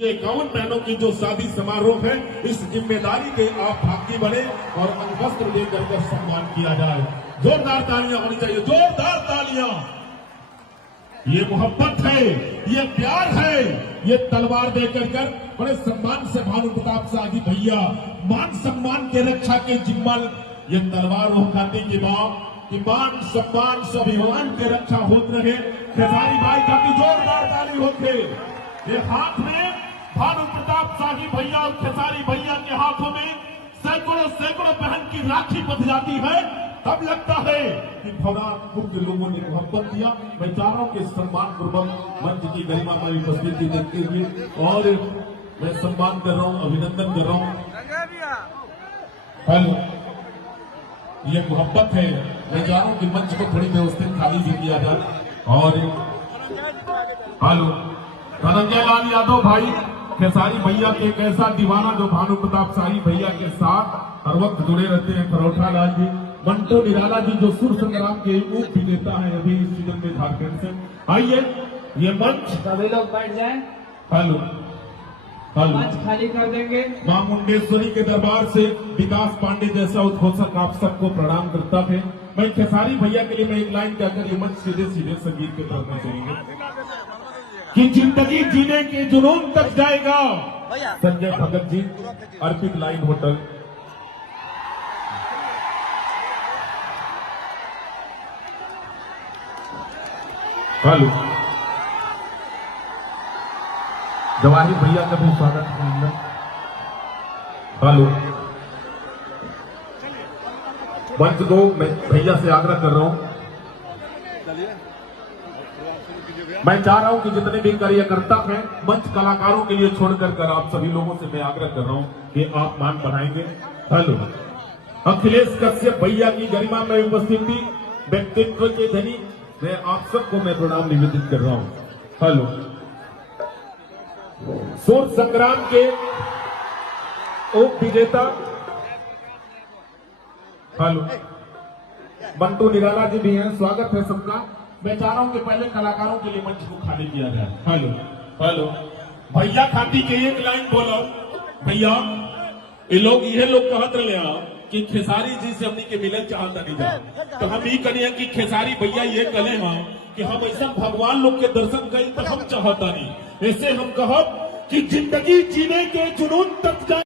ये 51 बहनों की जो शादी समारोह है, इस जिम्मेदारी के आप भागी बने और वस्त्र देकर कर सम्मान किया जाए। जोरदार तालियां होनी चाहिए, जोरदार तालियां। ये मोहब्बत है, ये प्यार है, ये तलवार देकर कर बड़े सम्मान से भानु प्रताप शाह जी भैया मान सम्मान के रक्षा के जिम्मल ये तलवार उठाने के बाद कि मान सम्मान स्वाभिमान के रक्षा होते रहे। खेसारी भाई का भी जोरदार ताली होते। ये हाथ में भानु प्रताप शाह जी भैया और खेसारी भैया के हाथों में सैकड़ों सैकड़ों बहन की राखी बंध जाती है, तब लगता है कि भवनाथपुर के लोगों ने मोहब्बत किया। बेचारों के सम्मान पूर्वक मंच की गरिमा में उपस्थिति देखते हुए और मैं सम्मान कर रहा हूं, अभिनंदन कर रहा हूं। हेलो, ये मोहब्बत है। मैं जा रहा हूं कि मंच को थोड़ी व्यवस्थित खाली भी किया जाए। और हेलो, धनंजय लाल यादव भाई खेसारी भैया के एक ऐसा दीवाना जो भानु प्रताप शाही भैया के साथ हर वक्त जुड़े रहते हैं। परोठा लाल जी, मंटो निराला जी जो सुर संग्राम के उप विजेता है अभी इस सीजन में झारखंड से। आइए ये मंच सभी लोग बैठ जाएं। हेलो हेलो, मंच खाली कर देंगे। मां मुंडेश्वरी के दरबार से विकास पांडे जैसा उद्घोषक आप सबको प्रणाम करता है। मैं खेसारी भैया के लिए मैं एक लाइन कहकर ये मंच सीधे सीधे संगीत के तरफ में चलेंगे कि जिंदगी जीने के जुनून तक जाएगा। संजय भगत जी, अर्पित लाइन होटल। हेलो, जवाहिर भैया का भी स्वागत है। हेलो, मंच को मैं भैया से आग्रह कर रहा हूं, मैं चाह रहा हूं कि जितने भी कार्यकर्ता हैं मंच कलाकारों के लिए छोड़कर कर आप सभी लोगों से मैं आग्रह कर रहा हूं कि आप मान बढ़ाएंगे। हेलो, अखिलेश कश्यप भैया की गरिमा में उपस्थिति, व्यक्तित्व के धनी मैं आप सबको मैं प्रणाम निवेदित कर रहा हूं। हेलो, सूर संग्राम के उप विजेता हेलो मंटू निराला जी भी हैं, स्वागत है सबका। मैं चाह रहा हूं कि पहले कलाकारों के लिए मंच को खाली किया जाए। हेलो हेलो, भैया खाती के एक लाइन बोलो भैया। ये लोग कहत रहे कि खेसारी जी से हमनी के मिलन चाहता नहीं जा, तो हम ये करिए कि खेसारी भैया ये कले हैं कि हम ऐसा भगवान लोग के दर्शन करें तो हम चाहता नहीं। ऐसे हम कहब कि जिंदगी जीने के जुनून तक जाए।